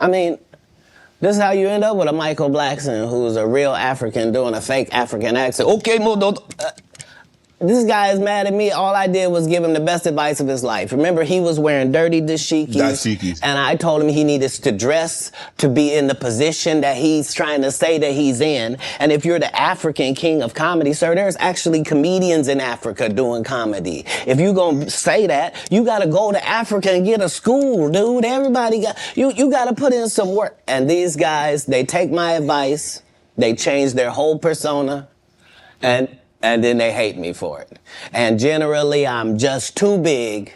I mean, this is how you end up with a Michael Blackson who's a real African doing a fake African accent. Okay, this guy is mad at me. All I did was give him the best advice of his life. Remember, he was wearing dirty dashikis. And I told him he needed to dress to be in the position that he's trying to say that he's in. And if you're the African king of comedy, sir, there's actually comedians in Africa doing comedy. If you're going to say that, you got to go to Africa and get a school, dude. Everybody got, you got to put in some work. And these guys, they take my advice. They change their whole persona. And then they hate me for it. And generally, I'm just too big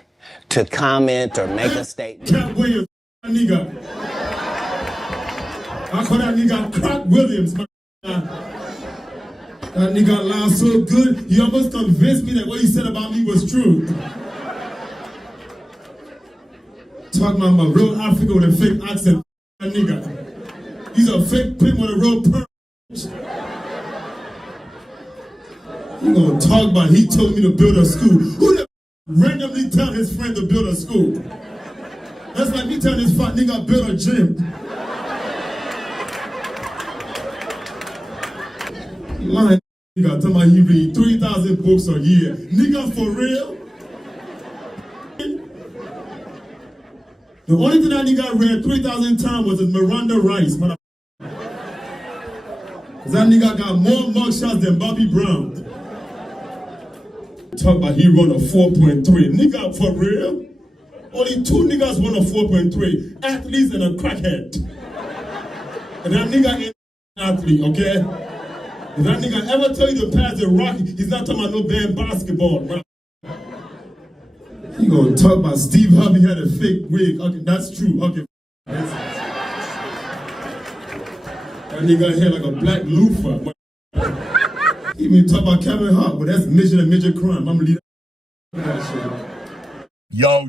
to comment or make a statement. Katt Williams, nigga. I call that nigga Katt Williams, man. That nigga lied so good, he almost convinced me that what he said about me was true. Talking about my real African with a fake accent, that nigga. He's a fake pimp with a real perm. You gonna talk about he told me to build a school. Who the randomly tell his friend to build a school? That's like me telling this fat nigga build a gym. Lying nigga talking about he read 3,000 books a year. Nigga, for real? The only thing that nigga read 3,000 times was Miranda Rice. Cause that nigga got more mugshots than Bobby Brown. Talk about he run a 4.3. Nigga, for real? Only 2 niggas run a 4.3. Athletes and a crackhead. And that nigga ain't an athlete, okay? If that nigga ever tell you to pass the rock, he's not talking about no damn basketball, bro. He gonna talk about Steve Harvey had a fake wig. Okay, that's true. Okay. That nigga had like a black loofah. He even talk about Kevin Hart, but that's midget crime. I'm gonna leave that shit. Yo,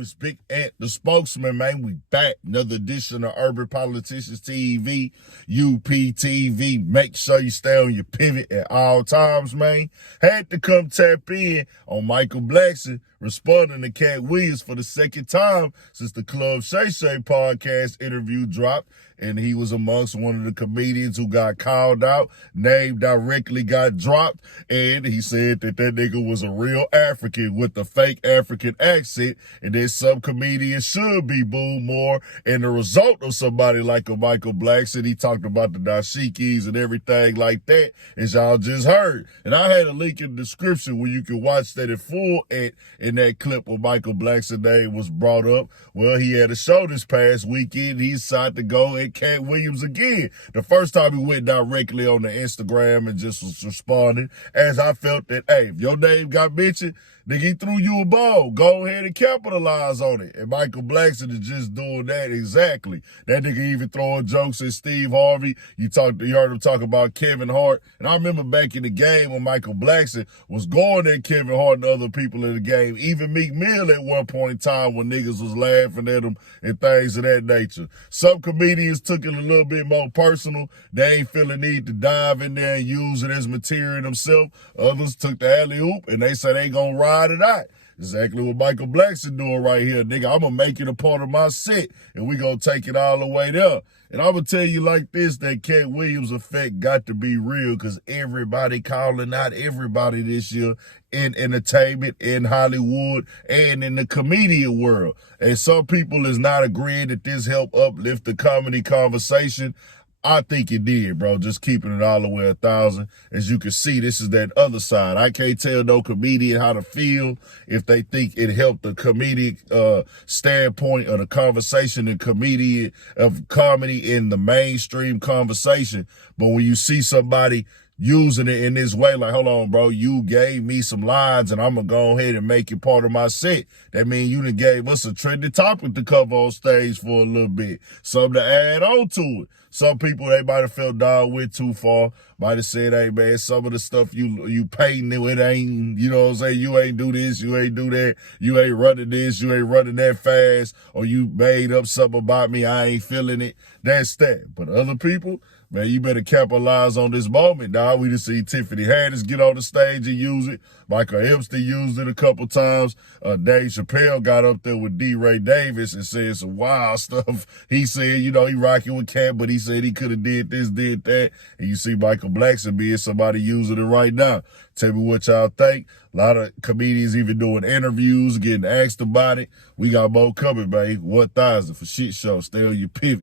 it's Big Ant, the spokesman, man. We back. Another edition of Urban Politicians TV, UPTV. Make sure you stay on your pivot at all times, man. Had to come tap in on Michael Blackson, responding to Katt Williams for the second time since the Club Shay Shay podcast interview dropped. And he was amongst one of the comedians who got called out, name directly got dropped, and he said that nigga was a real African with a fake African accent, and that some comedians should be booed more. And the result of somebody like a Michael Blackson, he talked about the dashikis and everything like that, as y'all just heard. And I had a link in the description where you can watch that in full in that clip where Michael Blackson's name was brought up. Well, he had a show this past weekend. He decided to go at Katt Williams again. The first time he went directly on the Instagram and just was responding, as I felt that, hey, if your name got mentioned, nigga, he threw you a ball. Go ahead and capitalize on it. And Michael Blackson is just doing that exactly. That nigga even throwing jokes at Steve Harvey. You heard him talk about Kevin Hart. And I remember back in the game when Michael Blackson was going at Kevin Hart and other people in the game. Even Meek Mill at one point in time when niggas was laughing at him and things of that nature. Some comedians took it a little bit more personal. They ain't feel the need to dive in there and use it as material themselves. Others took the alley-oop and they said they gonna ride it out. Exactly what Michael Blackson doing right here, nigga. I'm gonna make it a part of my set, and we gonna take it all the way there. And I'm gonna tell you like this, that Katt Williams effect got to be real, because everybody calling out everybody this year in entertainment, in Hollywood, and in the comedian world. And some people is not agreeing that this helped uplift the comedy conversation. I think it did, bro. Just keeping it all the way 1,000. As you can see, this is that other side. I can't tell no comedian how to feel if they think it helped the comedic standpoint of the conversation and comedy in the mainstream conversation. But when you see somebody using it in this way, like, hold on, bro, you gave me some lines and I'm gonna go ahead and make it part of my set. That means you done gave us a trendy topic to cover on stage for a little bit. Something to add on to it. Some people, they might have felt dog went too far. Might have said, hey, man, some of the stuff you painting it ain't, you know what I'm saying? You ain't do this, you ain't do that. You ain't running this, you ain't running that fast. Or you made up something about me, I ain't feeling it. That's that. But other people, Man, you better capitalize on this moment, dog. We just see Tiffany Haddish get on the stage and use it. Michael Epstein used it a couple times. Dave Chappelle got up there with D. Ray Davis and said some wild stuff. He said, you know, he rocking with Katt, but he said he could have did this, did that. And you see Michael Blackson being somebody using it right now. Tell me what y'all think. A lot of comedians even doing interviews, getting asked about it. We got more coming, babe. 1,000 for shit show. Stay on your pivot.